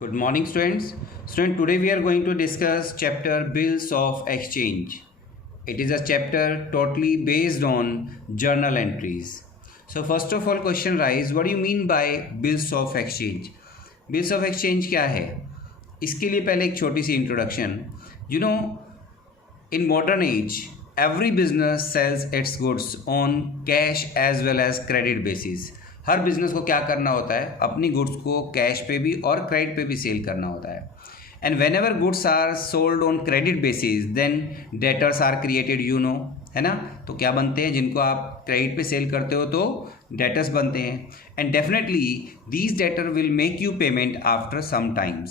Good morning, students. Today we are going to discuss chapter Bills of Exchange. It is a chapter totally based on journal entries. So, first of all, question rise: what do you mean by Bills of Exchange? Bills of Exchange क्या है? इसके लिए पहले एक छोटी सी introduction. You know, in modern age, every business sells its goods on cash as well as credit basis. Her business को क्या करना होता है, अपनी गुड्स को कैश पे भी और क्रेडिट पे भी सेल करना होता है. And whenever goods are sold on credit basis then debtors are created, you know, है ना. तो क्या बनते हैं, जिनको आप क्रेडिट पे सेल करते हो तो डेटर्स बनते हैं. And definitely these debtor will make you payment after some times.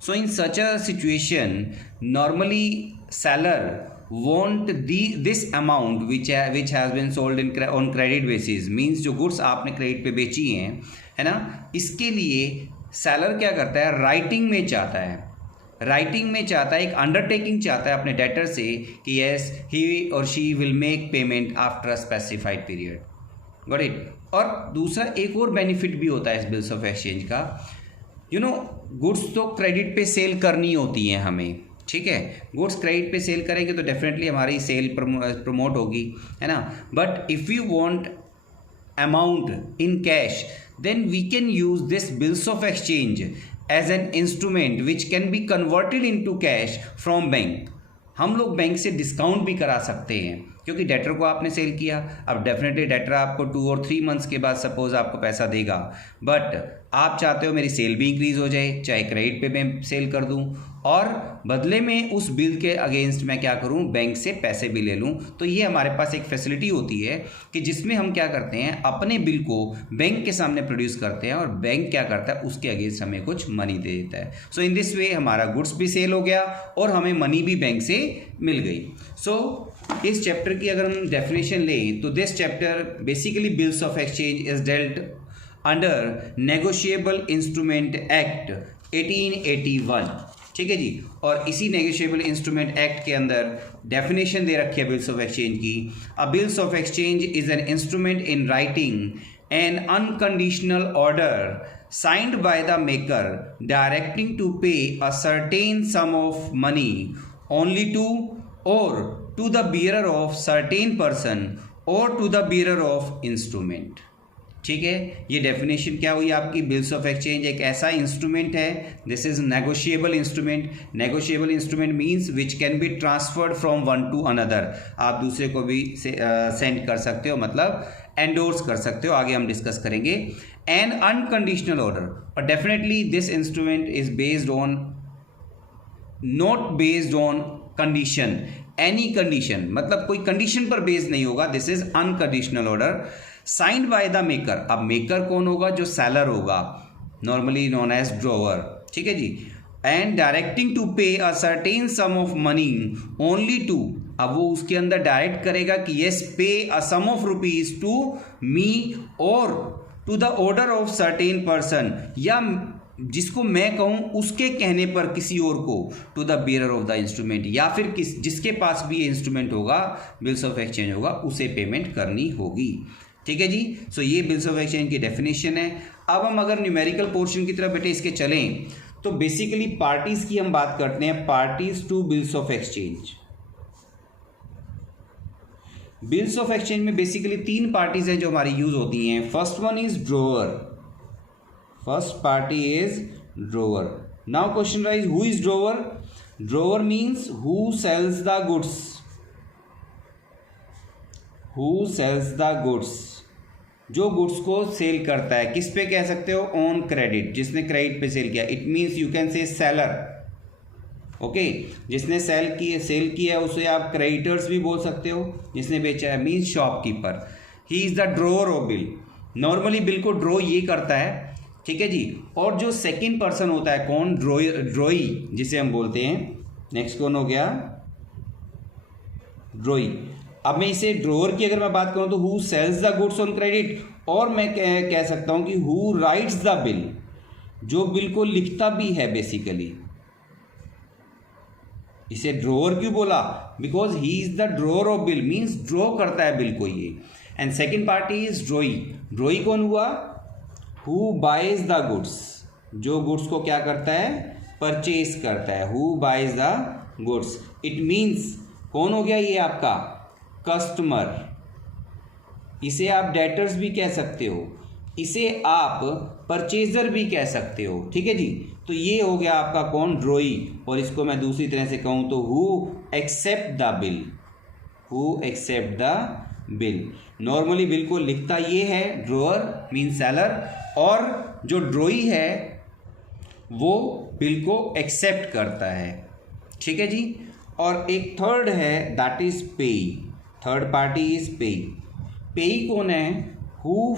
So in such a situation normally seller want this amount which has been sold on credit basis, means जो goods आपने credit पे बेची हैं, है ना, इसके लिए seller क्या करता है, राइटिंग में चाहता है, एक अंडरटेकिंग चाहता है अपने डेटर से कि यस ही और she will make payment after a specified period. Got it. और दूसरा एक और बेनिफिट भी होता है इस बिल्स ऑफ एक्सचेंज का. यू नो, गुड्स तो क्रेडिट पे सेल करनी होती हैं हमें, ठीक है. गुड्स क्रेडिट पे सेल करेंगे तो डेफिनेटली हमारी सेल प्रमोट होगी, है ना. But if you want amount in cash then we can use this bills of exchange as an instrument which can be converted into cash from bank. हम लोग bank से discount भी करा सकते हैं क्योंकि डेटर को आपने सेल किया. अब डेफिनेटली डेटर आपको 2 और 3 मंथ्स के बाद सपोज आपको पैसा देगा, बट आप चाहते हो मेरी सेल भी इंक्रीज हो जाए, चाहे क्रेडिट पे मैं सेल कर दूं और बदले में उस बिल के अगेंस्ट मैं क्या करूं, बैंक से पैसे भी ले लूं. तो ये हमारे पास एक फैसिलिटी होती है कि जिसमें हम क्या करते हैं, अपने बिल को बैंक के सामने प्रोड्यूस करते हैं और बैंक क्या करता है, उसके अगेंस्ट हमें कुछ मनी दे देता है. सो इन दिस वे हमारा गुड्स भी सेल हो गया और हमें मनी भी बैंक से मिल गई. सो इस चैप्टर की अगर हम डेफिनेशन लें तो this chapter basically bills of exchange is dealt under negotiable instrument act 1881. ठीक है जी. और इसी नेगोशिएबल इंस्ट्रूमेंट एक्ट के अंदर डेफिनेशन दे रखी है बिल्स ऑफ एक्सचेंज की. अ bills of exchange is an instrument in writing an unconditional order signed by the maker directing to pay a certain sum of money only to or to the bearer of certain person or to the bearer of instrument. ठीक है, ये definition क्या हुई आपकी. Bills of exchange एक ऐसा instrument है, this is negotiable instrument. Negotiable instrument means which can be transferred from one two another. आप दूसरे को भी सेंड कर सकते हो, मतलब एंडोर्स कर सकते हो. आगे हम डिस्कस करेंगे. एन अनकंडीशनल ऑर्डर, और definitely this instrument is based on, not based on condition, any condition, मतलब कोई कंडीशन पर बेस्ड नहीं होगा. This is unconditional order signed by the maker. अब मेकर कौन होगा, जो सेलर होगा, नॉर्मली नोन एज ड्रोवर. ठीक है जी. And directing to pay a certain sum of money only to. अब वो उसके अंदर डायरेक्ट करेगा कि yes pay a sum of rupees to me और to the order of certain person, या जिसको मैं कहूं उसके कहने पर किसी और को, to the bearer of the instrument, या फिर जिसके पास भी ये इंस्ट्रूमेंट होगा, बिल्स ऑफ एक्सचेंज होगा, उसे पेमेंट करनी होगी. ठीक है जी. सो ये बिल्स ऑफ एक्सचेंज की डेफिनेशन है. अब हम अगर न्यूमेरिकल पोर्शन की तरफ बेटे इसके चलें तो बेसिकली पार्टीज की हम बात करते हैं. Parties to bills of exchange. Bills of exchange में बेसिकली 3 पार्टीज हैं जो हमारी यूज होती हैं. First one is drawer. First party is drawer. Now question raise, who is drawer? Drawer means who sells the goods. Who sells the goods, जो goods को sale करता है. किस पे कह सकते हो, ऑन क्रेडिट, जिसने क्रेडिट पे सेल किया. It means you can say seller. Okay, जिसने सेल किया है उसे आप क्रेडिटर्स भी बोल सकते हो. जिसने बेचा है means shopkeeper. He is the drawer of bill. Normally bill को ड्रॉ ये करता है. ठीक है जी. और जो सेकंड पर्सन होता है कौन, ड्रोई जिसे हम बोलते हैं. नेक्स्ट कौन हो गया, ड्रोई. अब मैं इसे ड्रोअर की अगर मैं बात करूं तो who sells the goods on credit, और मैं कह सकता हूं कि हु राइट्स द बिल, जो बिल को लिखता भी है बेसिकली. इसे ड्रोअर क्यों बोला, because he is the drawer of bill, means draw करता है बिल को ये. And second party is drawee. Drawee कौन हुआ, हु बाइज द गुड्स. जो गुड्स को क्या करता है, परचेज करता है, who buys the goods. It means कौन हो गया ये आपका कस्टमर। इसे आप डेटर्स भी कह सकते हो, इसे आप परचेजर भी कह सकते हो, ठीक है जी। तो ये हो गया आपका कौन, ड्रॉई। और इसको मैं दूसरी तरह से कहूँ तो who accept the bill, who accept the bill. Normally bill को लिखता ये है ड्रॉअर मीन सेलर, और जो ड्रॉई है वो बिल को एक्सेप्ट करता है, ठीक है जी। और एक थर्ड है दैट इज पेई, थर्ड पार्टी इज पेई। पेई कौन है, who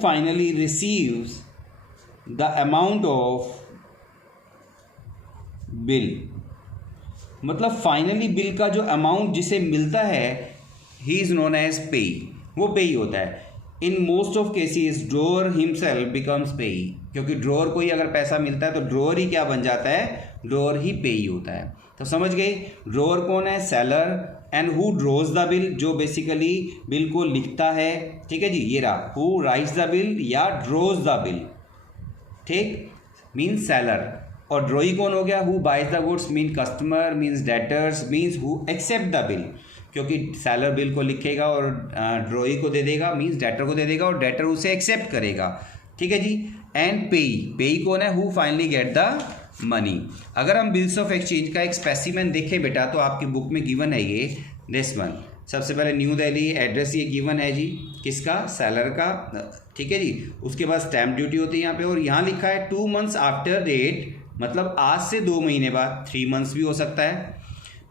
finally receives the amount of bill. मतलब फाइनली बिल का जो अमाउंट जिसे मिलता है, ही इज नोन एज पेई, वो पेई होता है। In most of cases drawer himself becomes पेई, क्योंकि ड्रॉअर को ही अगर पैसा मिलता है तो ड्रॉअर ही क्या बन जाता है, ड्रॉअर ही पेई होता है। तो समझ गए, ड्रॉअर कौन है, seller, and who draws the bill, जो बेसिकली बिल को लिखता है, ठीक है जी। ये रहा हु राइट्स द बिल या ड्रॉज द बिल, ठीक, मीन सेलर। और ड्रॉई कौन हो गया, who buys the goods mean customer, means debtors, means who accept the bill, क्योंकि सेलर बिल को लिखेगा और ड्रॉई को दे देगा, मीन्स डेटर को दे देगा और डेटर उसे एक्सेप्ट करेगा, ठीक है जी। एंड पेई, पेई कौन है, who finally get the money. अगर हम बिल्स ऑफ एक्सचेंज का एक स्पेसिमेन देखें बेटा, तो आपकी बुक में गिवन है ये दिस वन। सबसे पहले न्यू दिल्ली, एड्रेस ये गिवन है जी, किसका, सेलर का, ठीक है जी। उसके बाद स्टैम्प ड्यूटी होती है यहाँ पे, और यहाँ लिखा है 2 months आफ्टर डेट, मतलब आज से 2 महीने बाद, 3 months भी हो सकता है।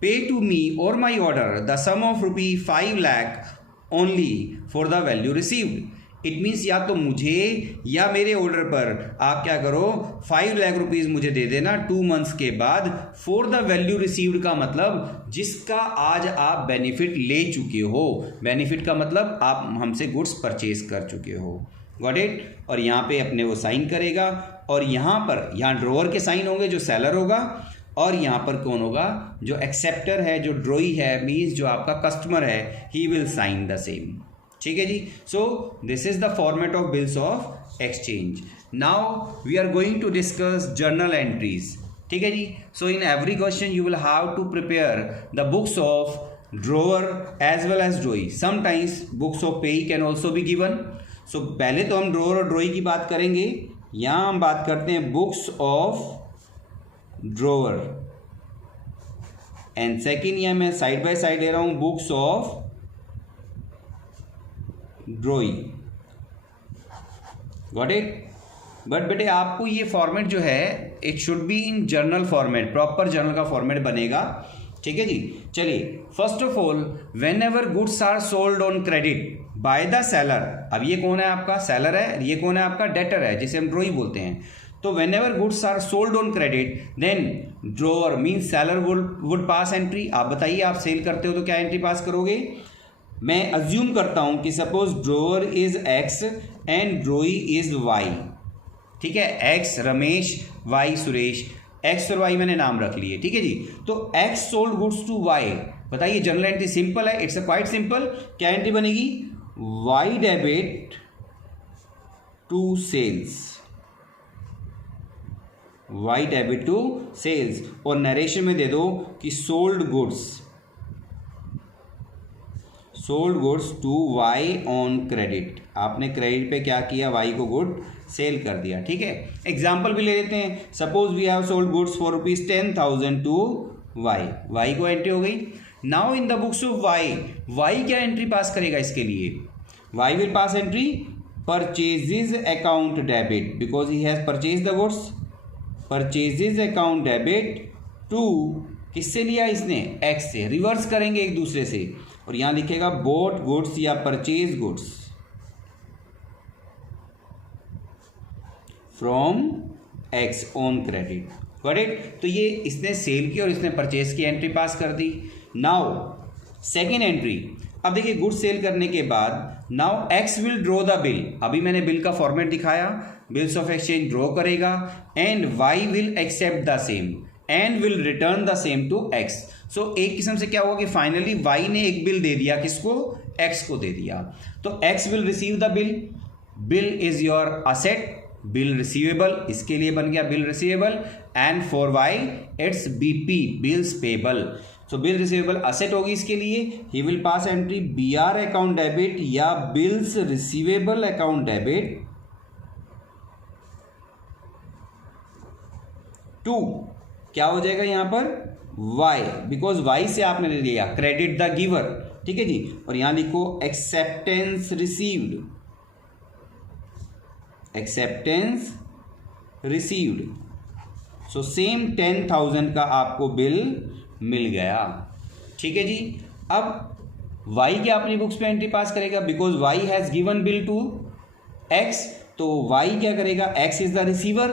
पे टू मी और my order the sum of ₹5 lakh only for the value received. It means या तो मुझे या मेरे ऑर्डर पर आप क्या करो, 5 लाख रुपीज़ मुझे दे देना 2 months के बाद, फॉर द वैल्यू रिसीव्ड का मतलब जिसका आज आप बेनिफिट ले चुके हो। बेनिफिट का मतलब आप हमसे गुड्स परचेज कर चुके हो, गॉट इट। और यहाँ पे अपने वो साइन करेगा, और यहाँ पर यहाँ ड्रॉअर के साइन होंगे जो सेलर होगा, और यहाँ पर कौन होगा, जो एक्सेप्टर है, जो ड्रॉई है, मीन्स जो आपका कस्टमर है, he will sign the same, ठीक है जी। So this is the format of bills of exchange. Now we are going to discuss journal entries, ठीक है जी। So in every question you will have to prepare the books of drawer as well as drawee. Sometimes books of payee can also be given. So पहले तो हम drawer और ड्रॉई की बात करेंगे, यहाँ हम बात करते हैं books of drawer, and second यहाँ मैं साइड बाय साइड ले रहा हूँ books of drawee, got it. But बेटे आपको ये फॉर्मेट जो है it should be in journal format, proper journal का फॉर्मेट बनेगा, ठीक है जी। चलिए, first of all whenever goods are sold on credit by the seller. अब ये कौन है आपका, सेलर है, ये कौन है आपका, डेटर है, जिसे हम ड्रॉई बोलते हैं। तो whenever goods are sold on credit then drawer mean seller would pass entry. आप बताइए, आप सेल करते हो तो क्या एंट्री पास करोगे। मैं अज्यूम करता हूं कि suppose drawer is X and drawee is Y, ठीक है। X Ramesh, Y Suresh, X और वाई मैंने नाम रख लिए, ठीक है जी। तो X sold goods to Y, बताइए जनरल एंट्री सिंपल है, इट्स अ क्वाइट सिंपल। क्या एंट्री बनेगी, Y debit to sales, Y debit to sales, और नरेशन में दे दो कि sold goods to Y on credit. आपने क्रेडिट पे क्या किया, वाई को गुड सेल कर दिया, ठीक है। एग्जाम्पल भी ले लेते हैं, suppose we have sold goods for ₹10,000 to Y, Y को एंट्री हो गई। Now in the books of Y, Y क्या एंट्री पास करेगा इसके लिए, Y will pass entry purchases account debit, because he has purchase the goods, purchases account debit to, किससे लिया इसने, एक्स से, रिवर्स करेंगे एक दूसरे से, और यहां लिखेगा बोट गुड्स या purchase goods from x on credit, got it. तो ये इसने सेल की और इसने परचेज की एंट्री पास कर दी। नाउ सेकेंड एंट्री, अब देखिए गुड्स सेल करने के बाद now X will draw the bill. अभी मैंने बिल का फॉर्मेट दिखाया, बिल्स ऑफ एक्सचेंज ड्रॉ करेगा, and Y will accept the same and will return the same to X. So एक किस्म से क्या होगा कि फाइनली वाई ने एक बिल दे दिया, किसको, एक्स को दे दिया। तो X will receive the bill, bill is your asset, bill receivable, इसके लिए बन गया bill receivable, and for Y it's BP, bills payable. So bill receivable asset होगी इसके लिए, he will pass entry BR account debit या bills receivable account debit to, क्या हो जाएगा यहां पर वाई, बिकॉज वाई से आपने ले लिया क्रेडिट द गिवर, ठीक है जी, और यहां लिखो acceptance received, acceptance received. So same 10,000 का आपको बिल मिल गया, ठीक है जी। अब y क्या अपनी बुक्स पे एंट्री पास करेगा, because y has given bill to x, तो y क्या करेगा, x इज द रिसीवर,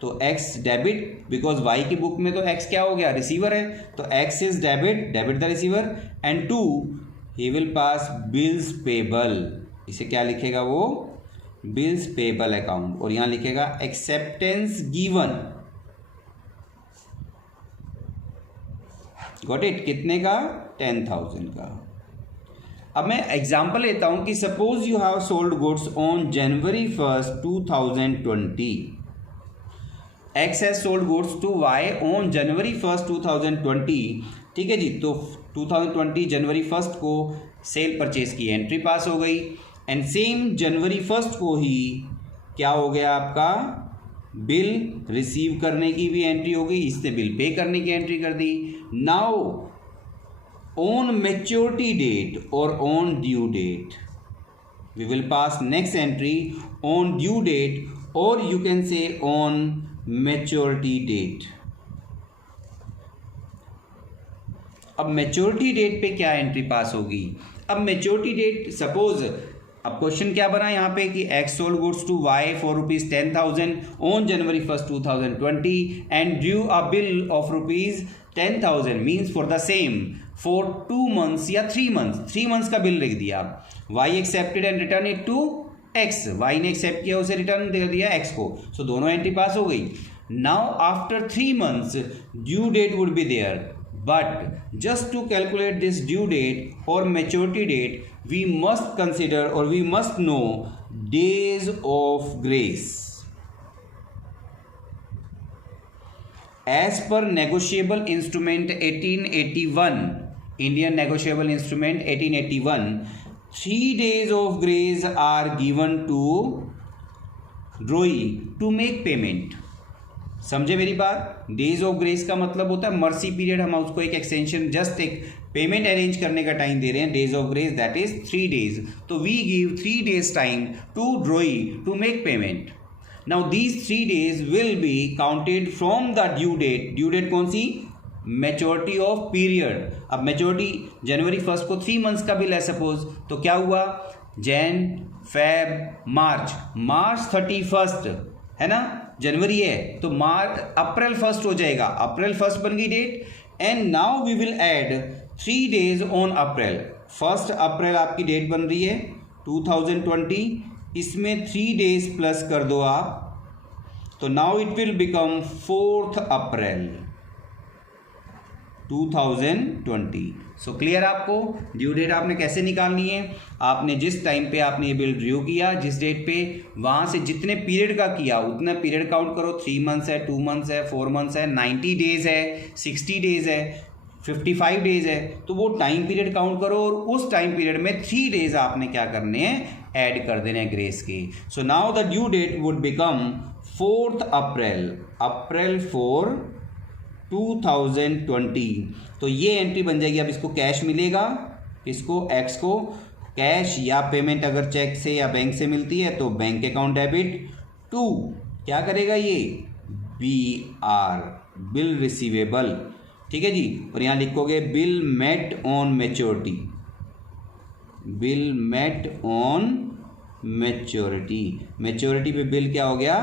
तो x डेबिट, बिकॉज y की बुक में तो x क्या हो गया, रिसीवर है, तो x is debit, debit the receiver, and to he will pass bills payable, इसे क्या लिखेगा वो, बिल्स पेबल अकाउंट, और यहां लिखेगा एक्सेप्टेंस गिवन, गॉट इट, कितने का, 10,000 का। अब मैं एग्जांपल लेता हूं कि suppose you have sold goods on January 1st 2020, X has sold goods to Y on January 1st 2020, ठीक है जी, तो 2020 जनवरी 1st को सेल परचेज की एंट्री पास हो गई, एंड सेम जनवरी 1st को ही क्या हो गया आपका, बिल रिसीव करने की भी एंट्री हो गई, इसने बिल पे करने की एंट्री कर दी। नाउ ऑन मैच्योरिटी डेट और on due date we will pass next entry on due date, और you can say on maturity date. अब मैच्योरिटी डेट पे क्या एंट्री पास होगी, अब मैच्योरिटी डेट सपोज, अब क्वेश्चन क्या बना यहाँ पे कि X sold goods to Y for rupees 10,000 on January 1st 2020 and due a bill of rupees 10,000 means for the same for 2 months या 3 months, 3 months का बिल लिख दिया, Y accepted and return it to X, Y ने accept किया उसे return दे दिया x को, सो दोनों एंट्री पास हो गई। Now after 3 months due date would be there, but just to calculate this due date or maturity date we must consider or we must know days of grace as per negotiable instrument 1881, Indian negotiable instrument 1881, 3 days of grace are given to drawee to make payment। समझे मेरी बात, days of grace का मतलब होता है mercy period, हम उसको एक एक्सटेंशन, जस्ट एक पेमेंट अरेंज करने का टाइम दे रहे हैं, days of grace that is 3 days, तो we give 3 days time to drawee to make payment. Now these 3 days will be counted from the due date, due date कौन सी, maturity of period. अब maturity जनवरी 1st को 3 months का bill है suppose, तो क्या हुआ, जैन फेब मार्च, मार्च 31st है ना, जनवरी है तो मार्च अप्रैल 1st हो जाएगा, अप्रैल 1st बन गई date, and now we will add 3 days on April, 1st अप्रैल आपकी डेट बन रही है 2020, इसमें 3 days प्लस कर दो आप, तो now it will become 4th April 2020। So clear आपको, ड्यू डेट आपने कैसे निकालनी है, आपने जिस टाइम पे आपने ये बिल ड्यू किया, जिस डेट पे, वहाँ से जितने पीरियड का किया उतना पीरियड काउंट करो, 3 months है, 2 months है, 4 months है, 90 days है, 60 days है, 55 days है, तो वो टाइम पीरियड काउंट करो, और उस टाइम पीरियड में 3 days आपने क्या करने हैं, ऐड कर देने हैं ग्रेस के। So now the due date would become 4th April, April 4 2020, तो ये एंट्री बन जाएगी। अब इसको कैश मिलेगा, इसको एक्स को कैश या पेमेंट अगर चेक से या बैंक से मिलती है तो बैंक अकाउंट डेबिट टू, क्या करेगा ये, बी आर, बिल रिसीवेबल, ठीक है जी, और यहाँ लिखोगे bill met on maturity, bill met on maturity, maturity पे बिल क्या हो गया,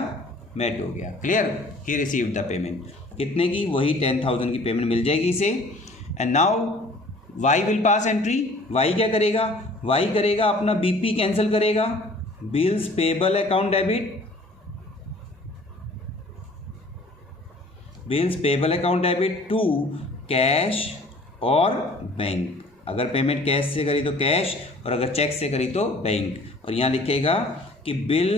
मेट हो गया, clear, he receive the payment, कितने की, वही 10,000 की पेमेंट मिल जाएगी इसे। And now Y will pass entry, Y क्या करेगा, वाई करेगा अपना बीपी कैंसिल करेगा, bills payable account debit, bills payable account debit to cash और बैंक, अगर पेमेंट कैश से करी तो कैश, और अगर चेक से करी तो बैंक, और यहाँ लिखेगा कि बिल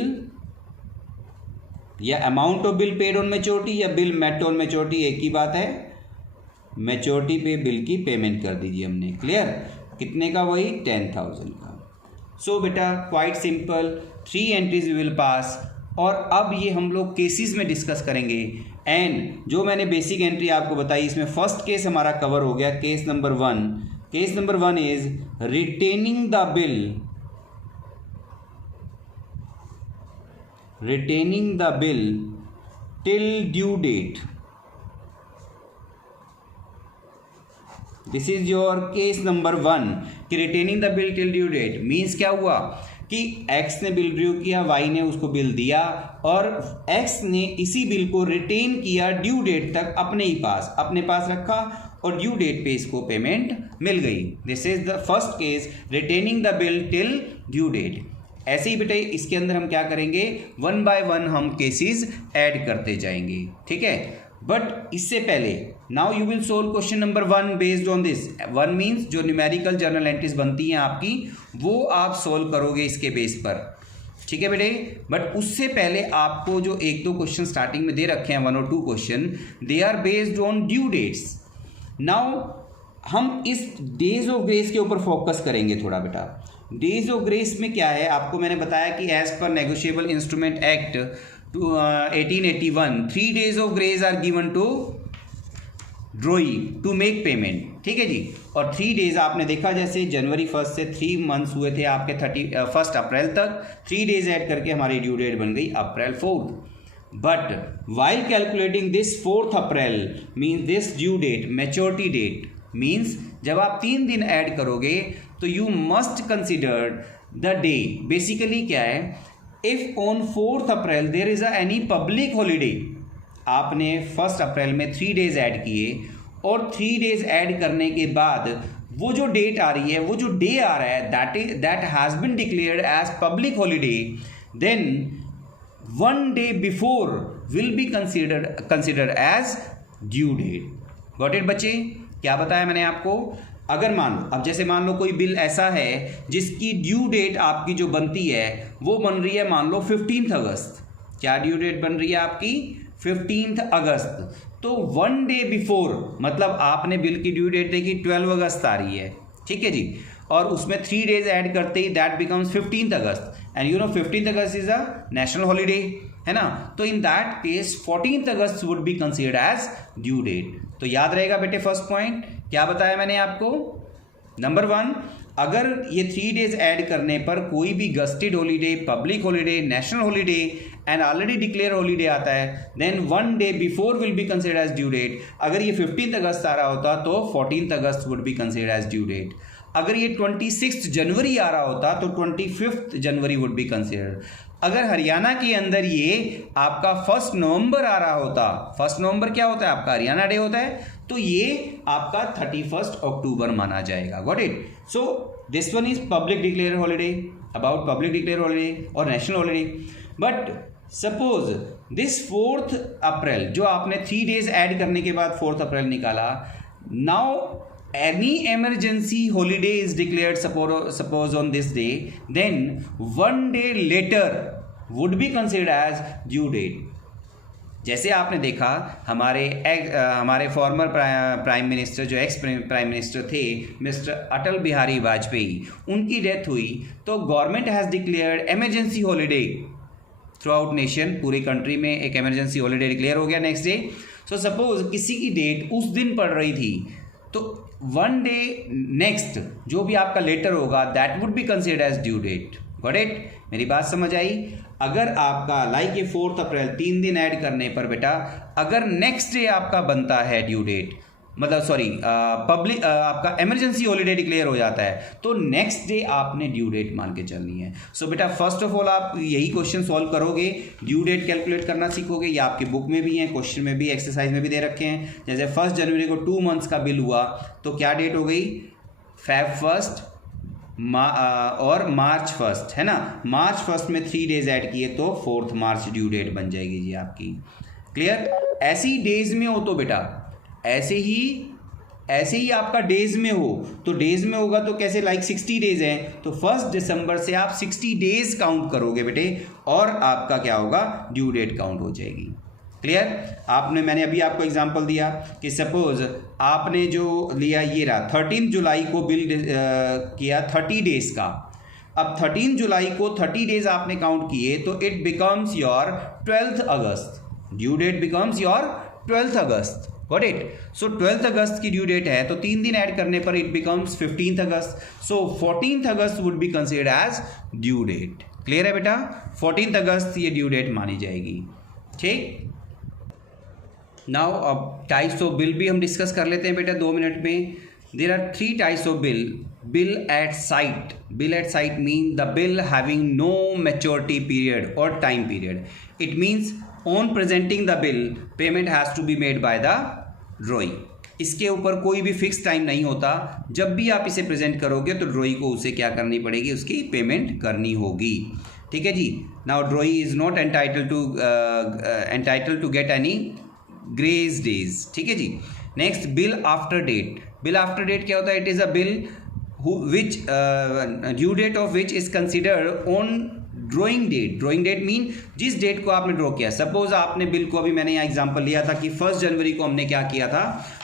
या amount of bill paid on maturity या बिल मेट ऑन मैच्योरिटी एक ही बात है, मैच्योरिटी पे बिल की पेमेंट कर दीजिए हमने। क्लियर? कितने का? वही 10,000 का। सो बेटा quite simple, 3 entries we will pass. और अब ये हम लोग केसेस में डिस्कस करेंगे। एंड जो मैंने बेसिक एंट्री आपको बताई, इसमें फर्स्ट केस हमारा कवर हो गया, case number 1। Case number 1 is retaining the bill till due date. This is your case number 1 कि retaining the bill till due date means क्या हुआ कि एक्स ने बिल ड्यू किया, वाई ने उसको बिल दिया और एक्स ने इसी बिल को रिटेन किया ड्यू डेट तक अपने पास रखा और ड्यू डेट पे इसको पेमेंट मिल गई। This is the first case, retaining the bill till due date. ऐसे ही बेटे इसके अंदर हम क्या करेंगे, 1 बाय 1 हम केसेस ऐड करते जाएंगे। ठीक है, बट इससे पहले now you will solve question number 1 based on this. 1 means जो न्यूमेरिकल जर्नल एंट्रीज बनती हैं आपकी, वो आप सोल्व करोगे इसके बेस पर। ठीक है बेटे, बट उससे पहले आपको जो 1-2 क्वेश्चन स्टार्टिंग में दे रखे हैं, 1 और 2 question, they are based on due dates. Now हम इस डेज ऑफ ग्रेस के ऊपर फोकस करेंगे थोड़ा बेटा। डेज ऑफ ग्रेस में क्या है, आपको मैंने बताया कि as per negotiable instrument act 1881 3 days of grace are given to drawee to make payment. ठीक है जी, और 3 days आपने देखा, जैसे जनवरी 1 से 3 months हुए थे आपके 1 अप्रैल तक, 3 days ऐड करके हमारी ड्यू डेट बन गई अप्रैल 4। But while calculating this 4 April means this due date maturity date means जब आप 3 दिन ऐड करोगे तो you must consider the day. Basically क्या है, if on 4 April there is any public holiday, आपने 1 अप्रैल में 3 days ऐड किए और 3 days ऐड करने के बाद वो जो डेट आ रही है, वो जो डे आ रहा है, that has been declared as public holiday, then 1 day before will be considered as due date. Got it बच्चे? क्या बताया मैंने आपको? अगर मान लो, अब जैसे मान लो कोई बिल ऐसा है जिसकी ड्यू डेट आपकी जो बनती है वो बन रही है मान लो 15 अगस्त। क्या ड्यू डेट बन रही है आपकी? 15 अगस्त। तो 1 day बिफोर, मतलब आपने बिल की ड्यू डेट देखी 12 अगस्त आ रही है। ठीक है जी, और उसमें 3 days ऐड करते ही that becomes 15 August. And you know 15 August is a national holiday, है ना? तो in that case 14 August would be considered as due date. तो याद रहेगा बेटे फर्स्ट पॉइंट क्या बताया मैंने आपको। नंबर 1, अगर ये 3 days ऐड करने पर कोई भी gazetted holiday, public holiday, national holiday and already declare holiday आता है, then 1 day before will be considered as due date. अगर ये 15 अगस्त आ रहा होता तो 14 August would be considered as due date. अगर ये 26 जनवरी आ रहा होता तो 25 जनवरी वुड बी कंसिडर्ड। अगर हरियाणा के अंदर ये आपका 1 नवंबर आ रहा होता, 1 नवंबर क्या होता है आपका? हरियाणा डे होता है, तो ये आपका 31 अक्टूबर माना जाएगा। Got it? So this one is public declare holiday, about public declare holiday और national holiday. But suppose this 4 April जो आपने 3 days ऐड करने के बाद 4 अप्रैल निकाला, now any emergency holiday is declared suppose on this day, then 1 day later would be considered as due date। जैसे आपने देखा हमारे फॉर्मर प्राइम मिनिस्टर, जो एक्स प्राइम मिनिस्टर थे मिस्टर अटल बिहारी वाजपेयी, उनकी डेथ हुई तो government has declared emergency holiday through out nation, पूरी कंट्री में एक इमरजेंसी हॉलीडे डिक्लेयर हो गया नेक्स्ट डे। सो सपोज किसी की डेट उस दिन पड़ रही थी तो 1 day नेक्स्ट जो भी आपका लेटर होगा that would be considered as due date. Got it? मेरी बात समझ आई? अगर आपका लाइक ये 4 अप्रैल 3 दिन ऐड करने पर बेटा अगर नेक्स्ट डे आपका बनता है ड्यू डेट, मतलब सॉरी पब्लिक आपका इमरजेंसी हॉलीडे डिक्लेयर हो जाता है, तो नेक्स्ट डे आपने ड्यू डेट मान के चलनी है। सो बेटा फर्स्ट ऑफ ऑल आप यही क्वेश्चन सॉल्व करोगे, ड्यू डेट कैलकुलेट करना सीखोगे। ये आपकी बुक में भी है, क्वेश्चन में भी, एक्सरसाइज में भी दे रखे हैं। जैसे 1 जनवरी को 2 months का बिल हुआ तो क्या डेट हो गई? Feb 1 और मार्च 1, है ना? मार्च 1 में 3 days ऐड किए तो 4 मार्च ड्यू डेट बन जाएगी जी आपकी। क्लियर? ऐसी डेज में हो तो बेटा ऐसे ही ऐसे ही आपका डेज में हो तो डेज में होगा तो कैसे, लाइक 60 डेज हैं तो 1 दिसंबर से आप 60 डेज काउंट करोगे बेटे और आपका क्या होगा, ड्यू डेट काउंट हो जाएगी। क्लियर? मैंने अभी आपको एग्जांपल दिया कि सपोज आपने जो लिया ये रहा 13 जुलाई को बिल किया 30 डेज का। अब 13 जुलाई को 30 डेज आपने काउंट किए तो it becomes your 12th August, due date becomes your 12th August. Got it? So 12th August की ड्यू डेट है तो 3 दिन ऐड करने पर it becomes 15th August. So 14th August would be considered as due date. Clear है बेटा? 14th अगस्त ये due date मानी जाएगी। ठीक, नाउ अब टाइप्स ऑफ बिल भी हम डिस्कस कर लेते हैं बेटा 2 मिनट में। There are 3 types of bill. Bill at sight, bill at sight mean the bill having no maturity period और time period. It means on presenting the bill payment has to be made by the drawee. इसके ऊपर कोई भी fix time नहीं होता, जब भी आप इसे प्रेजेंट करोगे तो ड्रॉई को उसे क्या करनी पड़ेगी, उसकी पेमेंट करनी होगी। ठीक है जी। Now drawee is not entitle to get any grace days. ठीक है जी। Next, bill after date. Bill after date क्या होता है? It is a bill which due date of which is considered on drawing date. Drawing date mean जिस date को आपने draw किया। सपोज आपने बिल को, अभी मैंने यहाँ एग्जांपल लिया था कि 1 जनवरी को हमने क्या किया था,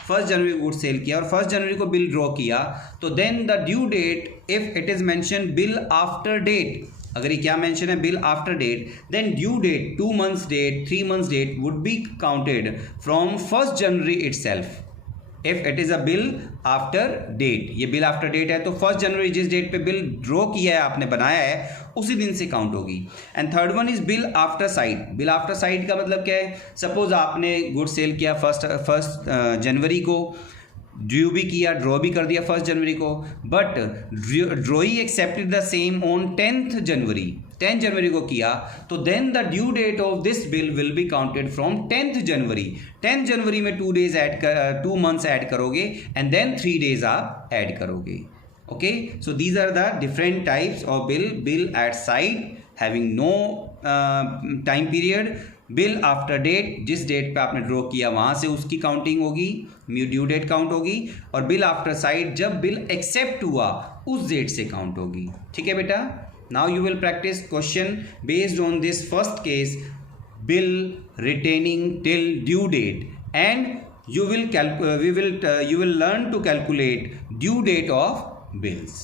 1 जनवरी को गुड सेल किया और 1 जनवरी को बिल ड्रॉ किया, तो then the due date if it is mention bill after date, अगर ये क्या मेंशन है bill after date, then due date 2 months date 3 months date would be counted from 1 January itself. If it is a bill after date, ये bill after date है तो 1 जनवरी जिस date पे bill draw किया है, आपने बनाया है, उसी दिन से काउंट होगी। And third one is bill after site. Bill after site का मतलब क्या है? सपोज आपने गुड सेल किया फर्स्ट जनवरी को, ड्यू भी किया, ड्रॉ भी कर दिया 1 जनवरी को, but drawee accepted the same on 10th January, 10 जनवरी को किया, तो then the due date of this bill will be counted from 10th January. 10 जनवरी में 2 months ऐड करोगे एंड देन 3 days आप ऐड करोगे। Okay, so these are the different types of bill. Bill at sight having no time period, bill after date, जिस date पे आपने draw किया वहाँ से उसकी काउंटिंग होगी, ड्यू डेट काउंट होगी, और बिल आफ्टर साइट जब बिल एक्सेप्ट हुआ उस डेट से काउंट होगी। ठीक है बेटा? Now you will practice question based on this first case, bill retaining till due date, and you will learn to calculate due date of bills.